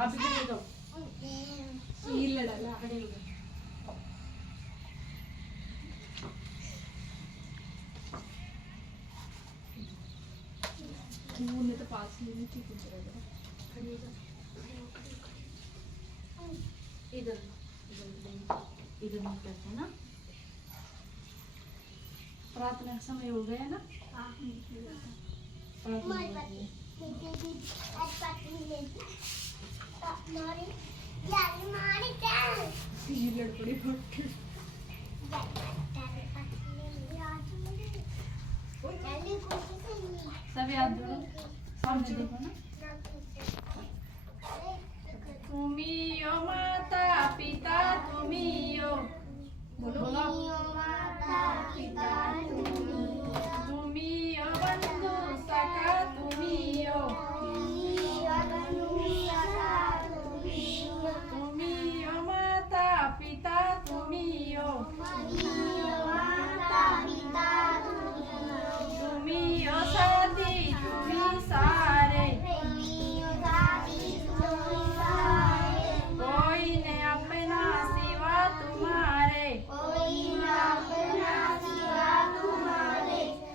आप इधर जाओ, ये लड़ा खड़े हो गए। उन्हें तो पास ही नहीं ठीक हो रहा है। इधर इधर नहीं करते ना। प्रार्थना का समय हो गया ना। सब याद करो, सामने देखो ना। तुम्ही यो माता पिता, तुम्ही यो बोलो, तुम्ही यो बंधु सखा, तुम्ही यो, तुम्ही यो माता पिता, तुम्ही यो, तुम्ही यो साथी, तुम्ही सारे, कोई ने अपना सिवा तुम्हारे,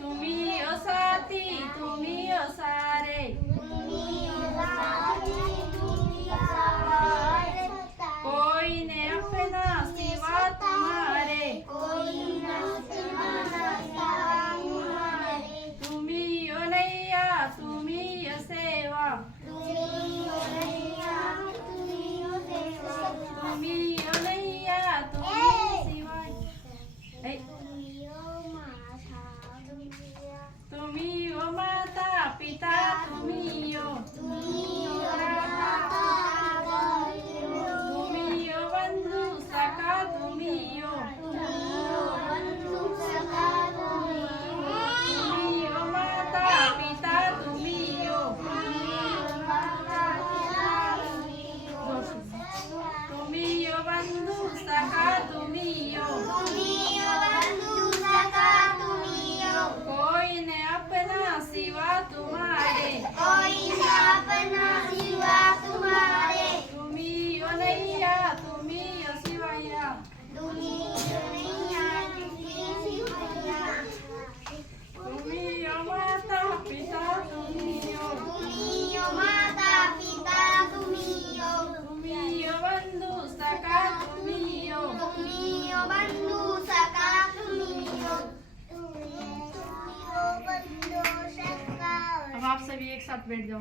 तुम्ही यो साथी, तुम्ही यो सारे, कोई ने अपना सिवा तुम्हारे, तुम्ही यो नैया, तुम्ही यो सेवा, तुम्ही यो नैया, तुम्ही सेवा, तुम्ही यो माता पिता, तुम्ही यो, तुम्ही यो बंधु सखा, तुम्ही यो, तुम्ही यो माता पिता, तुम्ही यो, तुम्ही यो बंधु सखा, तुम्ही यो, कोई ने अपना सिवा तुम्हारे, तुम्ही यो नैया, तुम्ही यो शिवैया, तुम्ही यो माता पिता, तुम्ही यो, तुम्ही यो बंधु सखा, तुम्ही यो। अब आप सभी एक साथ बैठ जाओ।